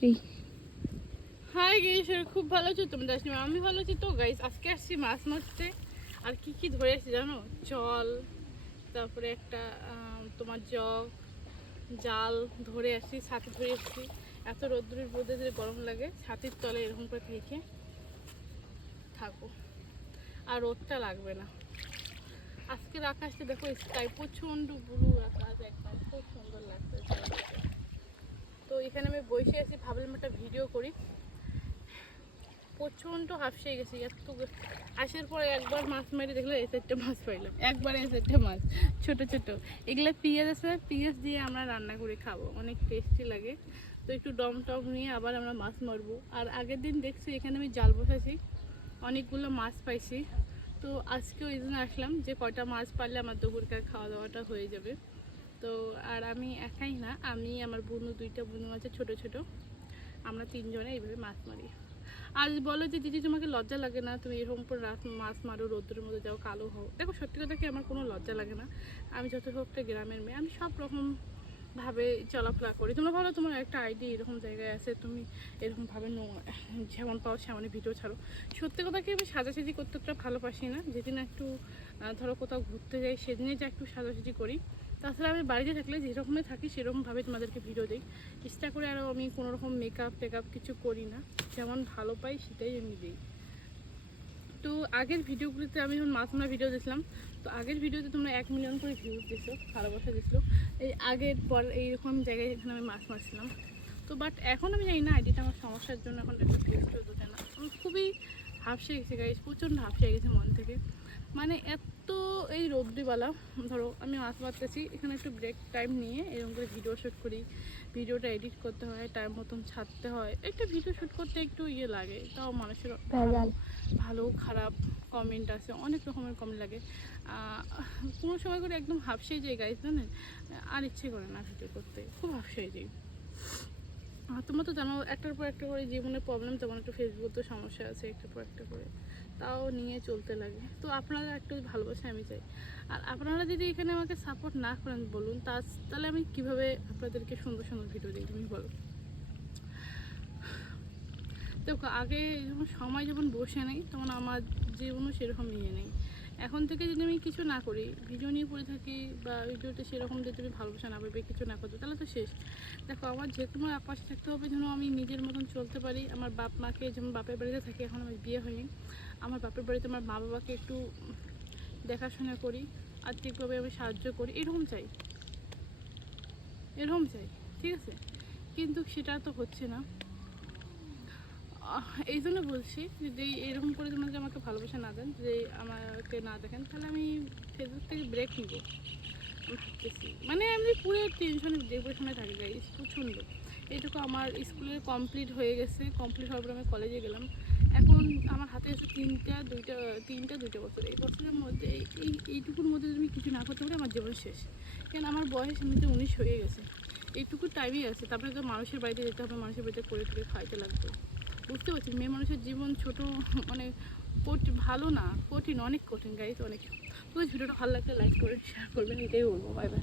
সেই hi guys, খুব ভালো আছো তোমরা? আমি ভালো আছি। তো গাইস আজকে আসছি মাছ মারতে। আর কি কি ধরে আসছি জানো? জল, তারপরে একটা তোমার জগ, জাল ধরে আসছি, ছাতি ধরে আসছি। এত রোদ্দুরের মধ্যে যে গরম লাগে, ছাতির তলে এরকম করে থেকে থাকো, আর রোদটা লাগবে না। আজকের আকাশটা দেখো, স্কাই প্রচণ্ড ব্লু আকাশ, একদম খুব সুন্দর লাগছে। তো এখানে আমি বসে আছি, ভাবলাম একটা ভিডিও করি। প্রচণ্ড হাফসে গেছি এত। আসার পরে একবার মাছ মারি দেখলো এই চারটে মাছ পাইলাম, একবারে এই চারটে মাছ ছোট ছোট। এগুলো পেঁয়াজ আছে, পেঁয়াজ দিয়ে আমরা রান্না করে খাবো, অনেক টেস্টি লাগে। তো একটু দম টম নিয়ে আবার আমরা মাছ মারবো। আর আগের দিন দেখছি এখানে আমি জাল বসাইছি, অনেকগুলো মাছ পাইছি। তো আজকেও এই জন্য আসলাম যে কয়টা মাছ পারলে আমার দুপুরকার খাওয়া দাওয়াটা হয়ে যাবে। তো আর আমি একাই না, আমি আমার বোনও, দুইটা বোনও আছে ছোটো ছোটো, আমরা তিনজনে এইভাবে মাছ মারি। আজ বলো যে দিদি তোমাকে লজ্জা লাগে না, তুমি এরকম করে রাত মাছ মারো, রোদ্রের মধ্যে যাও, কালো হও। দেখো সত্যি কথা কি, আমার কোনো লজ্জা লাগে না। আমি যত হোক একটা গ্রামের মেয়ে, আমি সব রকম ভাবে চলাফেরা করি। তোমরা ভালো, তোমার একটা আইডি এরকম জায়গায় আছে, তুমি এরকমভাবে যেমন পাও সেমন ভিডিও ছাড়ো। সত্যি কথা কি, আমি সাজাসাজি করতে একটা ভালোবাসি না। যেদিন একটু ধরো কোথাও ঘুরতে যাই, সেদিনে যা একটু সাজাসাজি করি। তাছাড়া আমি বাড়িতে থাকলে যেরকমই থাকি সেরকমভাবে তোমাদেরকে ভিডিও দিই চেষ্টা করে। আরও আমি কোনোরকম মেকআপ টেকআপ কিছু করি না, যেমন ভালো পাই সেটাই আমি দিই। তো আগের ভিডিওগুলিতে আমি যখন মাছ মারা ভিডিও দিয়েছিলাম, তো আগের ভিডিওতে তোমরা 1 মিলিয়ন করে ভিউজ দিয়েছো, ভালোবাসা দিয়েছিলো। এই আগের পর এইরকম জায়গায় যেখানে আমি মাছ মারছিলাম। তো বাট এখন আমি জানি না, আইডিটা আমার সমস্যার জন্য এখন একটু ভিউজটা দিতে না। আমি খুবই হাফসে গেছি গাইস, প্রচণ্ড হাফসে গেছে মন থেকে। মানে এত এই রোদ্রিবেলা, ধরো আমি মাছ মারতেছি, এখানে একটু ব্রেক টাইম নিয়ে এরকম করে ভিডিও শ্যুট করি। ভিডিওটা এডিট করতে হয়, টাইম মতন ছাড়তে হয়। একটা ভিডিও শ্যুট করতে একটু ইয়ে লাগে, তাও মানুষের ভালো খারাপ কমেন্ট আছে, অনেক রকমের কমেন্ট লাগে। কোনো সময় করে একদম হাফসে যাই গাইস, জানেন? আর ইচ্ছে করে না ভিডিও করতে, খুব হাফসে যাই। তোমরা তো জানো একটার পর একটা করে জীবনের প্রবলেম, যেমন একটু ফেসবুকে সমস্যা আছে, একটার পর একটা করে তাও নিয়ে চলতে লাগে। তো আপনারা একটু ভালোবাসা আমি চাই। আর আপনারা যদি এখানে আমাকে সাপোর্ট না করেন বলুন, তাহলে আমি কিভাবে আপনাদেরকে সুন্দর সুন্দর ভিডিও দিই তুমি বলো? দেখো আগে যখন সময় যখন বসে নেই, তখন আমার জীবনও সেরকম নিয়ে নেই। এখন থেকে যদি আমি কিছু না করি, ভিডিও নিয়ে পড়ে থাকি, বা ভিডিওতে সেরকম যদি তুমি ভালোবাসা না পাবে, কিছু না করতে, তাহলে তো শেষ। দেখো আমার যে কোনো পাশে থাকতে হবে যেন আমি নিজের মতন চলতে পারি। আমার বাপ মাকে, যেমন বাপের বাড়িতে থাকি, এখন আমার বিয়ে হয়নি, আমার বাপের বাড়িতে আমার মা বাবাকে একটু দেখাশোনা করি, আর্থিকভাবে আমি সাহায্য করি, এরকম চাই, এরকম চাই, ঠিক আছে? কিন্তু সেটা তো হচ্ছে না। এই জন্য বলছি, যদি এরকম করে তোমরা আমাকে ভালোবাসা না দেন, যে আমাকে না দেখেন, তাহলে আমি ফেসবুক থেকে ব্রেক নিব ভাবতেছি। মানে আমি পুরো টেনশনে, ডিপ্রেশনে থাকি গাইস, প্রচণ্ড। এইটুকু আমার স্কুলের কমপ্লিট হয়ে গেছে, কমপ্লিট হওয়ার পর আমি কলেজে গেলাম। এখন আমার হাতে আছে দুইটা বছর। এই বছরের মধ্যে এইটুকুর মধ্যে যদি আমি কিছু না করতে পারি, আমার জীবন শেষ। কেন, আমার বয়স এমনিতে 19 হয়ে গেছে, এইটুকু টাইমই আছে। তারপরে তো মানুষের বাড়িতে যেতে হবে, মানুষের বাড়িতে করে খাইতে লাগবে। বুঝতে পারছি মেয়ে মানুষের জীবন ছোট, মানে ভালো না, কঠিন, অনেক কঠিন গাইস, অনেক। তো ভিডিওটা ভালো লাগলে লাইক করে শেয়ার করবেন, এটাই বলবো। Bye bye.